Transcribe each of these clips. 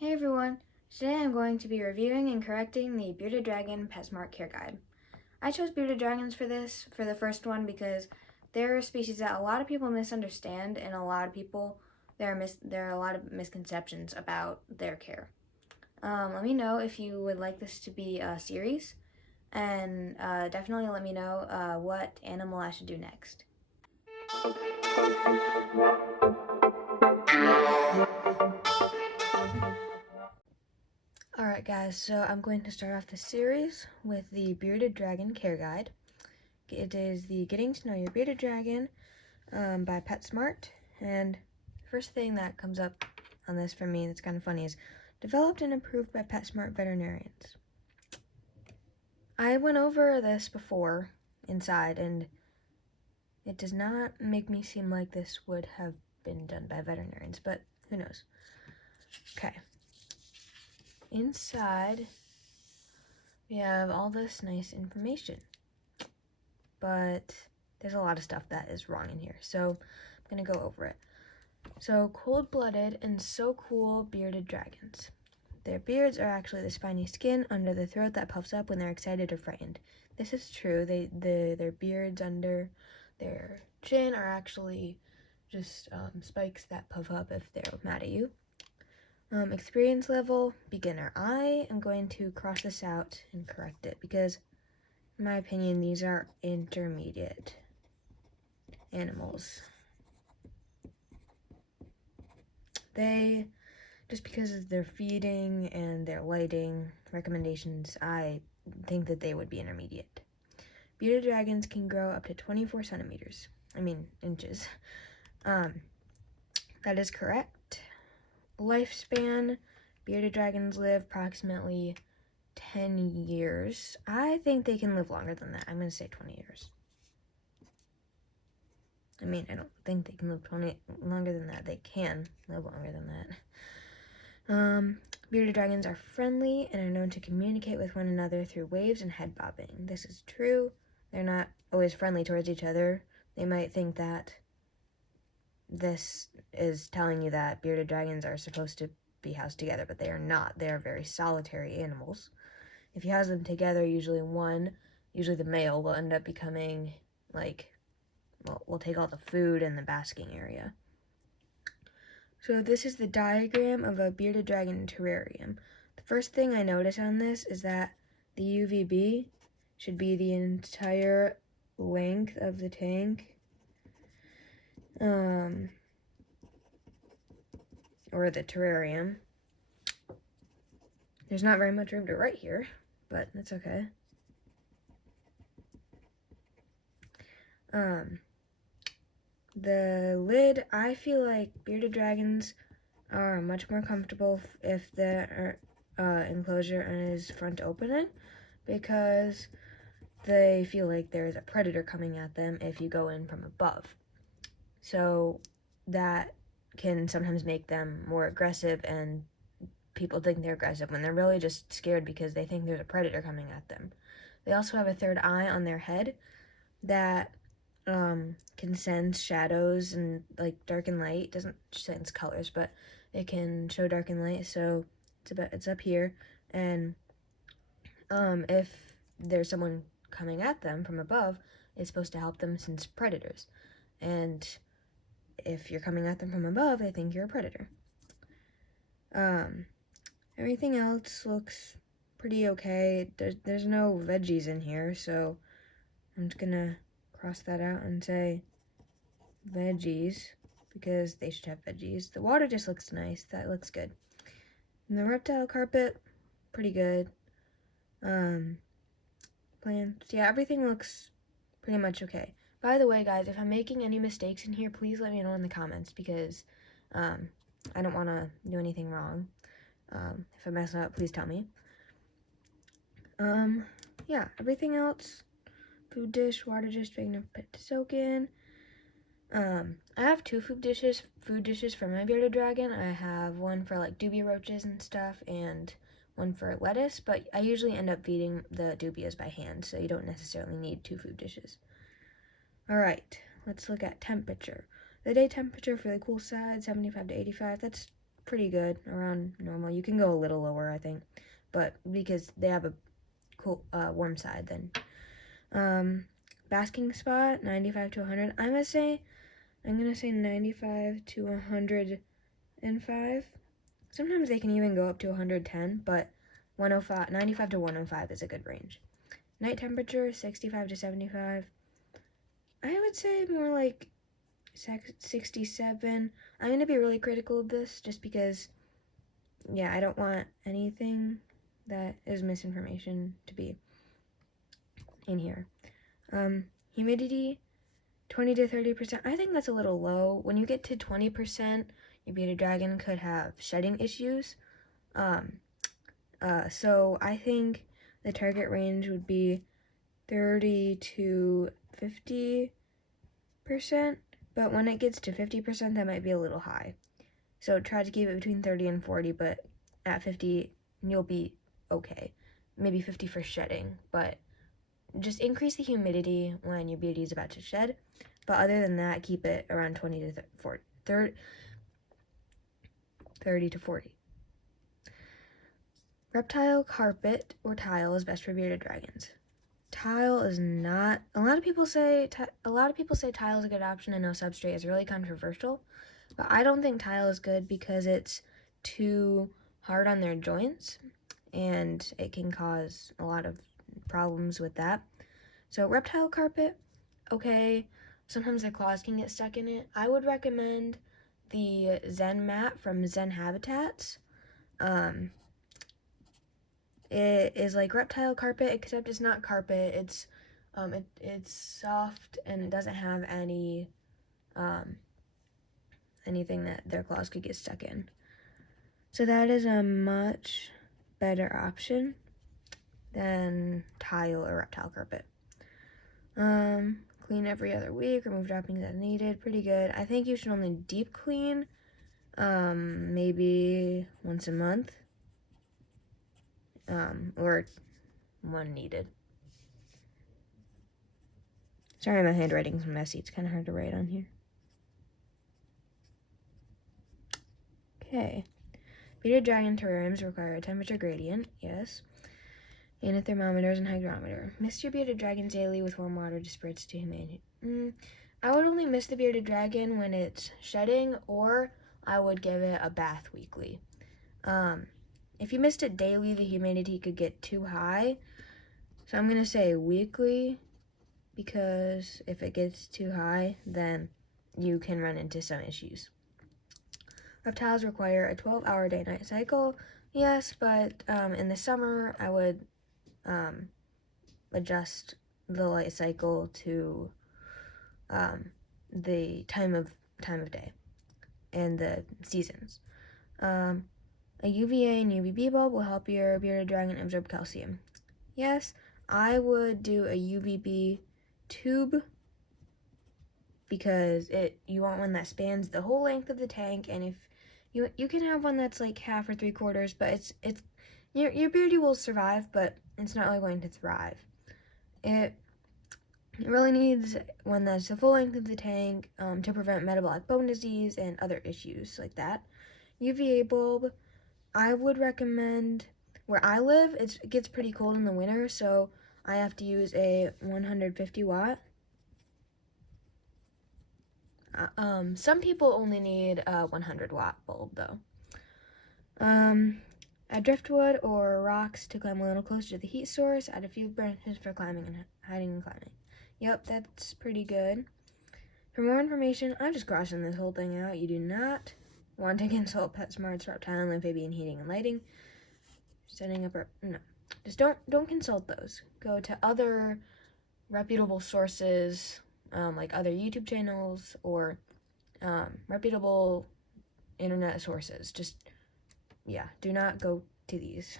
Hey everyone, today I'm going to be reviewing and correcting the Bearded Dragon PetSmart Care Guide. I chose bearded dragons for the first one, because they're a species that a lot of people misunderstand, and a lot of people, there are a lot of misconceptions about their care. Let me know if you would like this to be a series, and definitely let me know what animal I should do next. Alright guys, so I'm going to start off the series with the Bearded Dragon Care Guide. It is the Getting to Know Your Bearded Dragon by PetSmart, and the first thing that comes up on this for me that's kind of funny is developed and approved by PetSmart veterinarians. I went over this before inside, and it does not make me seem like this would have been done by veterinarians, but who knows. Okay. Inside, we have all this nice information, but there's a lot of stuff that is wrong in here, so I'm going to go over it. So, cold-blooded and so cool bearded dragons. Their beards are actually the spiny skin under the throat that puffs up when they're excited or frightened. This is true. Their beards under their chin are actually just spikes that puff up if they're mad at you. Experience level, beginner. I am going to cross this out and correct it because, in my opinion, these are intermediate animals. They, just because of their feeding and their lighting recommendations, I think that they would be intermediate. Bearded dragons can grow up to 24 inches. That is correct. Lifespan, bearded dragons live approximately 10 years. I think they can live longer than that. I'm going to say 20 years. I don't think they can live longer than that. They can live longer than that. Bearded dragons are friendly and are known to communicate with one another through waves and head bobbing. This is true. They're not always friendly towards each other. They might think that this is telling you that bearded dragons are supposed to be housed together, but they are not. They are very solitary animals. If you house them together, usually the male, will end up becoming will take all the food in the basking area. So this is the diagram of a bearded dragon terrarium. The first thing I notice on this is that the UVB should be the entire length of the tank. Or the terrarium. There's not very much room to write here, but that's okay. The lid, I feel like bearded dragons are much more comfortable if the enclosure is front opening, because they feel like there is a predator coming at them if you go in from above. So that can sometimes make them more aggressive, and people think they're aggressive when they're really just scared because they think there's a predator coming at them. They also have a third eye on their head that can sense shadows and dark and light. It doesn't sense colors, but it can show dark and light. So it's up here, and if there's someone coming at them from above, it's supposed to help them sense predators. And if you're coming at them from above, they think you're a predator. Everything else looks pretty okay. There's no veggies in here, so I'm just gonna cross that out and say veggies, because they should have veggies. The water just looks nice. That looks good. And the reptile carpet, pretty good. Plants, yeah, everything looks pretty much okay. By the way, guys, if I'm making any mistakes in here, please let me know in the comments, because I don't want to do anything wrong. If I mess up, please tell me. Yeah, everything else, food dish, water dish, big enough pet to soak in. I have two food dishes for my bearded dragon. I have one for dubia roaches and stuff, and one for lettuce, but I usually end up feeding the dubias by hand, so you don't necessarily need two food dishes. Alright, let's look at temperature. The day temperature for the cool side, 75 to 85, that's pretty good, around normal. You can go a little lower, I think, but because they have a cool warm side then. Basking Spot 95 to 100. I'm gonna say 95 to 105. Sometimes they can even go up to 110, but 95 to 105 is a good range. Night temperature 65 to 75. I would say more like 67. I'm going to be really critical of this just because, yeah, I don't want anything that is misinformation to be in here. Humidity 20 to 30%. I think that's a little low. When you get to 20%, your bearded dragon could have shedding issues. So I think the target range would be 30 to 50%, but when it gets to 50%, that might be a little high. So try to keep it between 30 and 40, but at 50, you'll be okay. Maybe 50 for shedding, but just increase the humidity when your beauty is about to shed. But other than that, keep it around 20 to 40, 30 to 40. Reptile, carpet, or tile is best for bearded dragons. Tile is not. A lot of people say tile is a good option. I know substrate is really controversial, but I don't think tile is good because it's too hard on their joints, and it can cause a lot of problems with that. So reptile carpet, okay. Sometimes their claws can get stuck in it. I would recommend the Zen mat from Zen Habitats. It is like reptile carpet, except it's not carpet. It's soft and it doesn't have any anything that their claws could get stuck in. So that is a much better option than tile or reptile carpet. Clean every other week, remove droppings as needed. Pretty good. I think you should only deep clean maybe once a month. Or when needed. Sorry, my handwriting's messy. It's kind of hard to write on here. Okay. Bearded dragon terrariums require a temperature gradient, yes, and a thermometer and hygrometer. Mist your bearded dragons daily with warm water to spritz to humidity. I would only mist the bearded dragon when it's shedding, or I would give it a bath weekly. If you mist it daily, the humidity could get too high. So I'm going to say weekly, because if it gets too high, then you can run into some issues. Reptiles require a 12-hour day-night cycle. Yes, but in the summer, I would adjust the light cycle to the time of day and the seasons. A UVA and UVB bulb will help your bearded dragon absorb calcium. Yes, I would do a UVB tube because you want one that spans the whole length of the tank, and if you can have one that's like half or 3/4, but it's your beardy will survive, but it's not really going to thrive. It really needs one that's the full length of the tank to prevent metabolic bone disease and other issues like that. UVA bulb, I would recommend, where I live, it gets pretty cold in the winter, so I have to use a 150 watt. Some people only need a 100 watt bulb though. Add driftwood or rocks to climb a little closer to the heat source. Add a few branches for climbing and hiding and climbing. Yep, that's pretty good. For more information, I'm just crossing this whole thing out. You do not want to consult PetSmart's Reptile and Amphibian Heating and Lighting. Setting up no. Just don't consult those. Go to other reputable sources, like other YouTube channels or reputable internet sources. Just, yeah, do not go to these.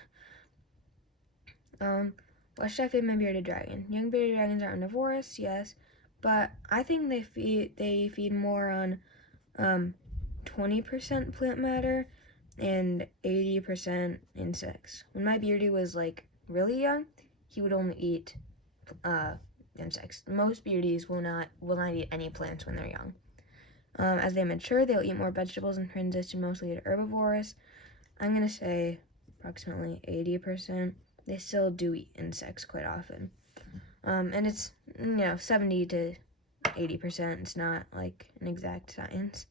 What should I feed my bearded dragon? Young bearded dragons are omnivorous, yes, but I think they feed more on 20% plant matter and 80% insects. When my beardy was like really young, he would only eat insects. Most beardies will not eat any plants when they're young. As they mature, they'll eat more vegetables and transition mostly to herbivorous. I'm going to say approximately 80%. They still do eat insects quite often. And it's, 70 to 80%. It's not like an exact science.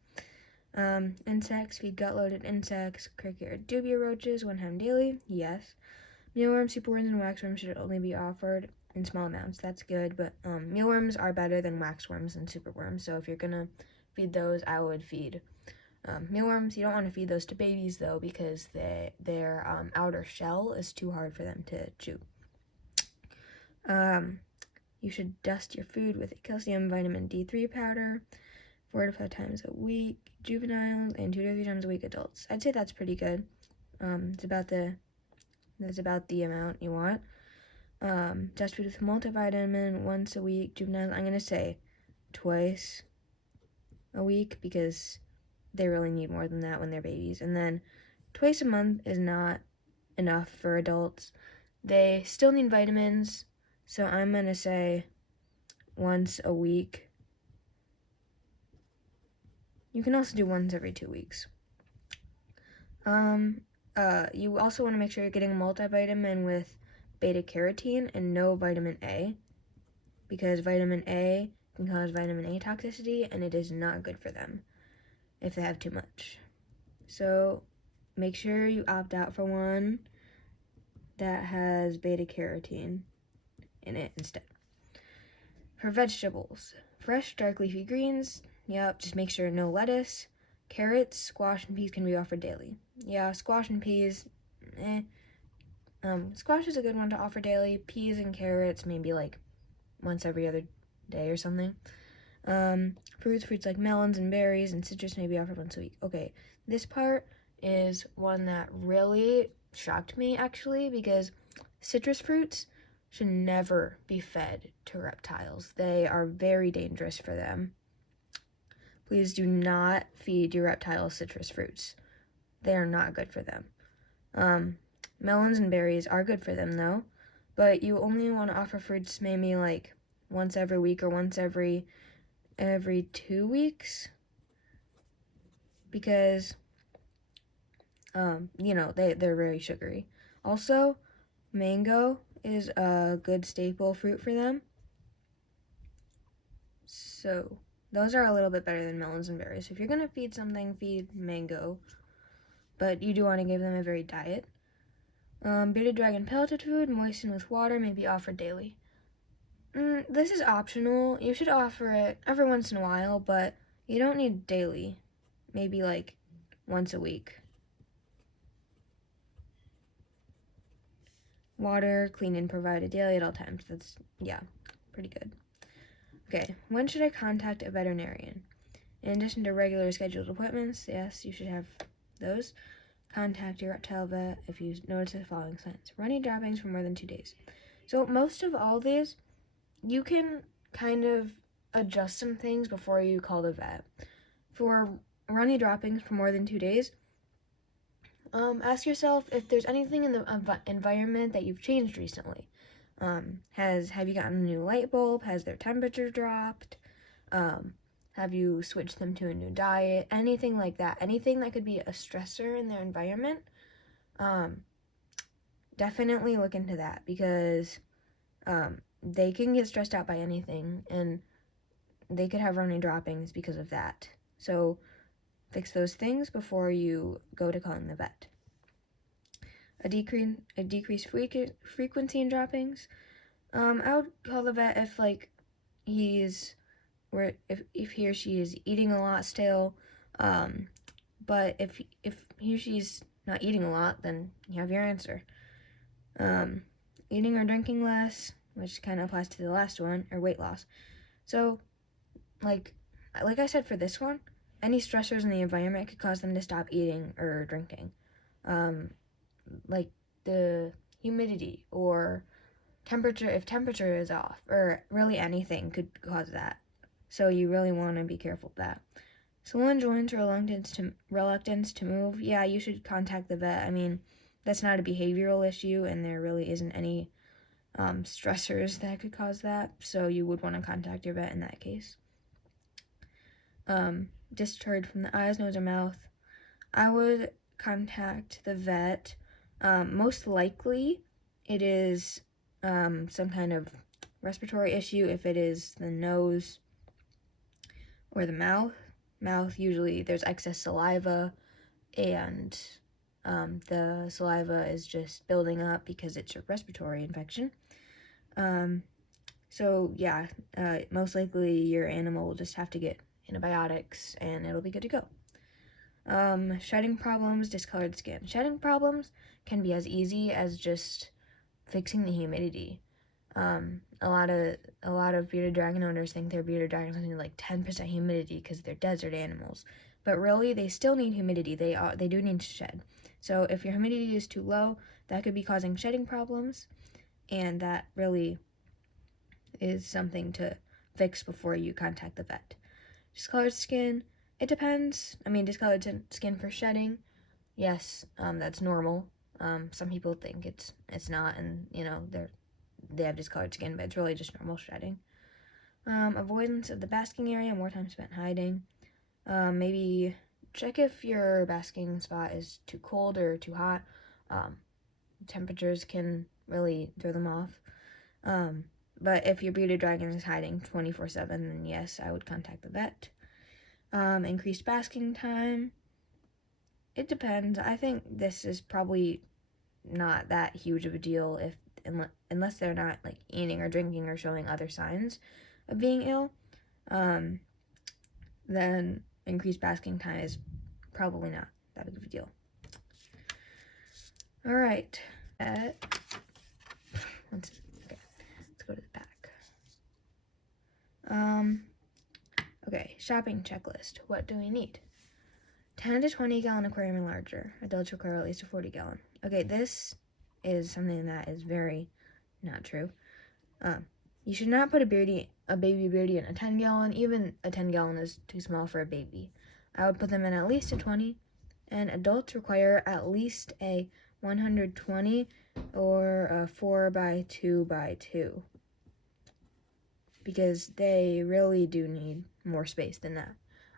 Insects, feed gut-loaded insects, cricket or dubia roaches 1 time daily. Yes. Mealworms, superworms, and waxworms should only be offered in small amounts. That's good, but mealworms are better than waxworms and superworms. So if you're gonna feed those, I would feed mealworms. You don't want to feed those to babies though, because their outer shell is too hard for them to chew. You should dust your food with a calcium vitamin D3 powder 4 to 5 times a week, juveniles, and 2 to 3 times a week, adults. I'd say that's pretty good. That's about the amount you want. Dust food with multivitamin once a week, juveniles. I'm gonna say twice a week because they really need more than that when they're babies. And then twice a month is not enough for adults. They still need vitamins, so I'm gonna say once a week. You can also do once every 2 weeks. You also want to make sure you're getting a multivitamin with beta carotene and no vitamin A, because vitamin A can cause vitamin A toxicity, and it is not good for them if they have too much. So make sure you opt out for one that has beta carotene in it instead. For vegetables, fresh dark leafy greens, just make sure no lettuce. Carrots, squash, and peas can be offered daily. Yeah, squash and peas, squash is a good one to offer daily. Peas and carrots, maybe like once every other day or something. Fruits like melons and berries and citrus may be offered once a week. Okay, this part is one that really shocked me, actually, because citrus fruits should never be fed to reptiles. They are very dangerous for them. Please do not feed your reptiles citrus fruits. They are not good for them. Melons and berries are good for them, though, but you only want to offer fruits maybe like once every week or once every 2 weeks, because they're very sugary. Also, mango is a good staple fruit for them. So those are a little bit better than melons and berries. So if you're gonna feed something, feed mango, but you do want to give them a varied diet. Bearded dragon pelleted food moistened with water may be offered daily. This is optional. You should offer it every once in a while, but you don't need daily. Maybe like once a week. Water cleaned and provided daily at all times. That's, pretty good. Okay, when should I contact a veterinarian? In addition to regular scheduled appointments, yes, you should have those. Contact your reptile vet if you notice the following signs. Runny droppings for more than 2 days. So most of all these, you can kind of adjust some things before you call the vet. For runny droppings for more than 2 days, ask yourself if there's anything in the environment that you've changed recently. Have you gotten a new light bulb? Has their temperature dropped? Have you switched them to a new diet? Anything like that. Anything that could be a stressor in their environment. Definitely look into that, because they can get stressed out by anything, and they could have runny droppings because of that. So fix those things before you go to calling the vet. A decreased frequency in droppings. I would call the vet if if he or she is eating a lot still. But if he or she's not eating a lot, then you have your answer. Eating or drinking less, which kind of applies to the last one, or weight loss. So, like I said for this one, any stressors in the environment could cause them to stop eating or drinking. Like the humidity or temperature, if temperature is off, or really anything could cause that. So you really want to be careful of that. Swollen joints or reluctance to move, you should contact the vet. I mean, that's not a behavioral issue, and there really isn't any stressors that could cause that, so you would want to contact your vet in that case. discharge from the eyes, nose, or mouth, I would contact the vet. Most likely, it is some kind of respiratory issue. If it is the nose or the mouth, usually there's excess saliva, and the saliva is just building up because it's a respiratory infection. So yeah, most likely your animal will just have to get antibiotics and it'll be good to go. Shedding problems, discolored skin. Shedding problems can be as easy as just fixing the humidity. A lot of bearded dragon owners think their bearded dragons need like 10% humidity because they're desert animals, but really they still need humidity. They do need to shed. So if your humidity is too low, that could be causing shedding problems, and that really is something to fix before you contact the vet. Discolored skin, it depends. I mean, discolored skin for shedding, yes, that's normal. Some people think it's not, and they have discolored skin, but it's really just normal shedding. Avoidance of the basking area, more time spent hiding. Maybe check if your basking spot is too cold or too hot. Temperatures can really throw them off. But if your bearded dragon is hiding 24/7, then yes, I would contact the vet. Increased basking time. It depends. I think this is probably not that huge of a deal unless they're not like eating or drinking or showing other signs of being ill. Then increased basking time is probably not that big of a deal. All right. Let's go to the back. Okay, shopping checklist. What do we need? 10 to 20 gallon aquarium and larger. Adults require at least a 40 gallon. Okay, this is something that is very not true. You should not put a baby beardy in a 10 gallon. Even a 10 gallon is too small for a baby. I would put them in at least a 20. And adults require at least a 120 or a 4x2x2. Because they really do need more space than that.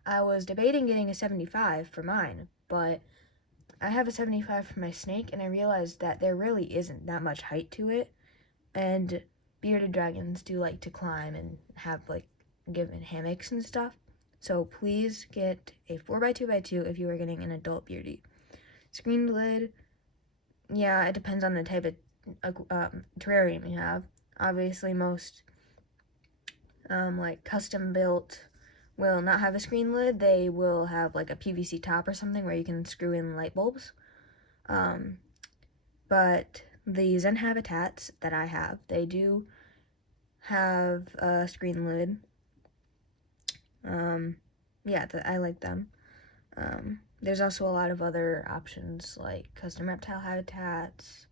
I was debating getting a 75 for mine, but I have a 75 for my snake, and I realized that there really isn't that much height to it, and bearded dragons do like to climb and have given hammocks and stuff. So please get a 4x2x2 if you are getting an adult beardy. Screened lid, yeah, it depends on the type of terrarium you have. Obviously, most custom built will not have a screen lid. They will have like a PVC top or something where you can screw in light bulbs. But the Zen habitats that I have, they do have a screen lid. Yeah, I like them. There's also a lot of other options like custom reptile habitats,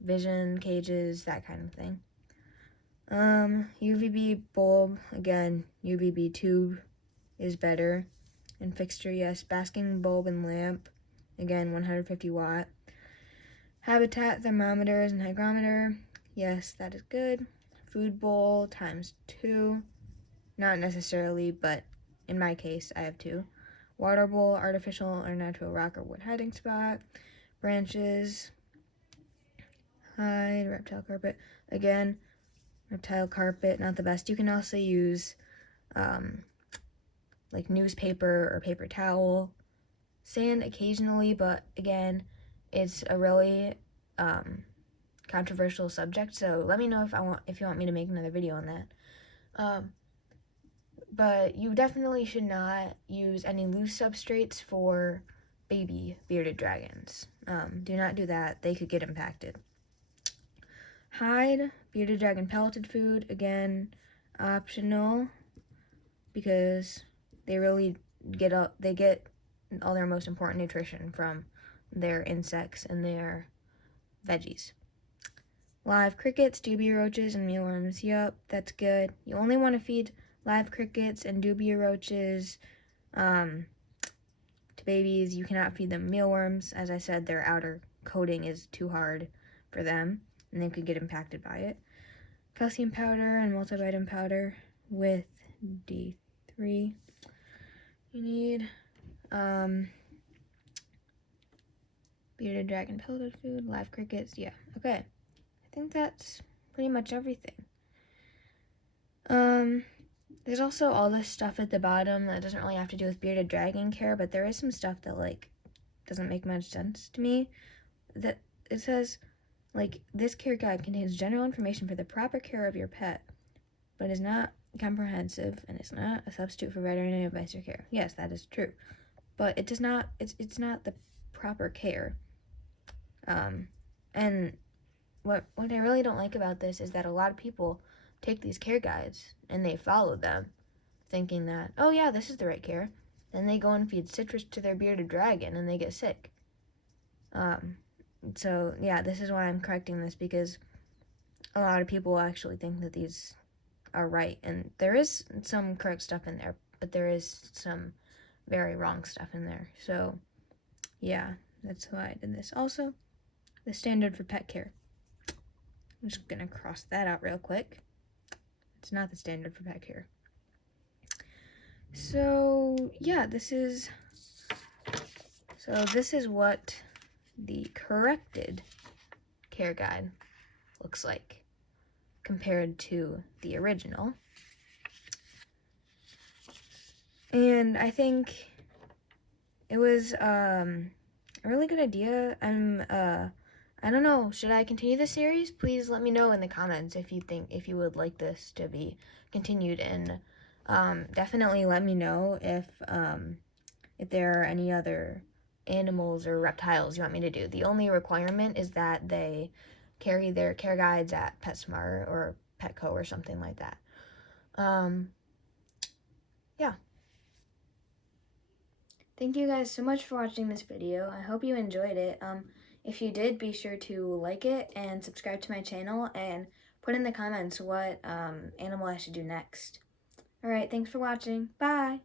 vision cages, that kind of thing. UVB bulb, again, UVB tube is better. And fixture, yes. Basking bulb and lamp, again, 150 watt. Habitat, thermometers, and hygrometer, yes, that is good. Food bowl times 2, not necessarily, but in my case, I have 2. Water bowl, artificial or natural rock or wood hiding spot. Branches, hide, reptile carpet, again, reptile carpet, not the best. You can also use like newspaper or paper towel. Sand occasionally, but again, it's a really controversial subject, so let me know if you want me to make another video on that. But you definitely should not use any loose substrates for baby bearded dragons. Do not do that. They could get impacted. Hide, bearded dragon pelleted food, again, optional, because they really get all their most important nutrition from their insects and their veggies. Live crickets, dubia roaches, and mealworms. Yep, that's good. You only want to feed live crickets and dubia roaches to babies. You cannot feed them mealworms. As I said, their outer coating is too hard for them, and they could get impacted by it. Calcium powder and multivitamin powder with D3. 3 you need. Bearded dragon pelleted food, live crickets. Yeah, okay. I think that's pretty much everything. There's also all this stuff at the bottom that doesn't really have to do with bearded dragon care, but there is some stuff that, like, doesn't make much sense to me. That it says, like, this care guide contains general information for the proper care of your pet, but is not comprehensive and is not a substitute for veterinary advice or care. Yes, that is true, but it does not. It's not the proper care. And what I really don't like about this is that a lot of people take these care guides and they follow them, thinking that, oh yeah, this is the right care. Then they go and feed citrus to their bearded dragon and they get sick. So yeah, this is why I'm correcting this, because a lot of people actually think that these are right, and there is some correct stuff in there, but there is some very wrong stuff in there. So yeah, that's why I did this. Also, the standard for pet care. I'm just gonna cross that out real quick. It's not the standard for pet care. So yeah, this is what the corrected care guide looks like compared to the original. And I think it was a really good idea. I don't know, should I continue the series? Please let me know in the comments if you would like this to be continued, and definitely let me know if there are any other animals or reptiles you want me to do. The only requirement is that they carry their care guides at PetSmart or Petco or something like that. Yeah. Thank you guys so much for watching this video. I hope you enjoyed it. If you did, be sure to like it and subscribe to my channel and put in the comments what animal I should do next. Alright, thanks for watching. Bye!